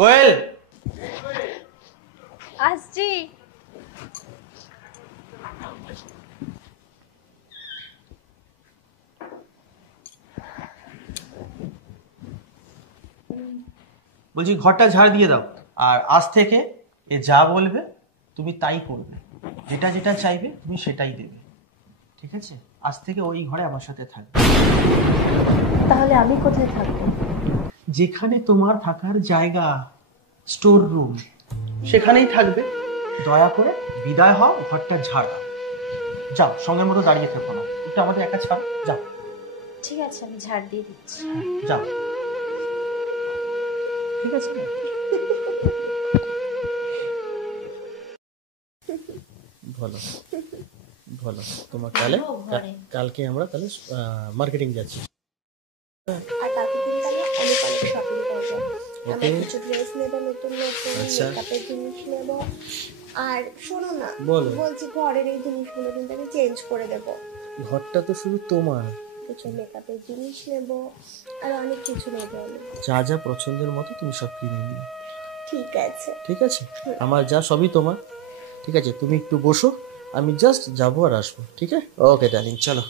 কোয়েল আসছি। বলছি ঘরটা ঝাড় দিয়ে দাও, আর আজ থেকে এ যা বলবে তুমি তাই করবে, যেটা যেটা চাইবে তুমি সেটাই দেবে, ঠিক আছে? আজ থেকে ওই ঘরে আমার সাথে থাকবে। তাহলে আমি কোথায় থাকবো? যেখানে তোমার থাকার জায়গা, স্টোর রুম, সেখানেই থাকবে। দয়া করে বিদায় হও, ঘরটা ঝাড়া। যাও, সঙ্গের মতো দাঁড়িয়ে থেকো না, একটু আমাদের একা ছাড়। যাও। ঠিক আছে, আমি ঝাড় দিয়ে দিচ্ছি। যাও, ঠিক আছে? বলো বলো, তোমার কালকে আমরা তাহলে মার্কেটিং যাচ্ছি। আর কালকে দিন তাহলে আমি অনেক শপিং করবো। আমি কিছু ড্রেস নেবো, নতুন নতুন মেকআপের জিনিস নেবো। আর শোনো না, বলছি ঘরের এই জিনিসগুলো কিন্তু আমি চেঞ্জ করে দেবো। ঘরটা তো শুধু তোমার। কিছু মেকআপের জিনিস নেবো, আর অনেক কিছু নেবো আমি। যা যা পছন্দের মতো তুমি সব কিনে নিও। ঠিক আছে। ঠিক আছে, আমার যা সবই তোমার। ঠিক আছে, তুমি একটু বসো, আমি জাস্ট যাবো আর আসবো। ঠিক আছে, ওকে ডার্লিং, চলো।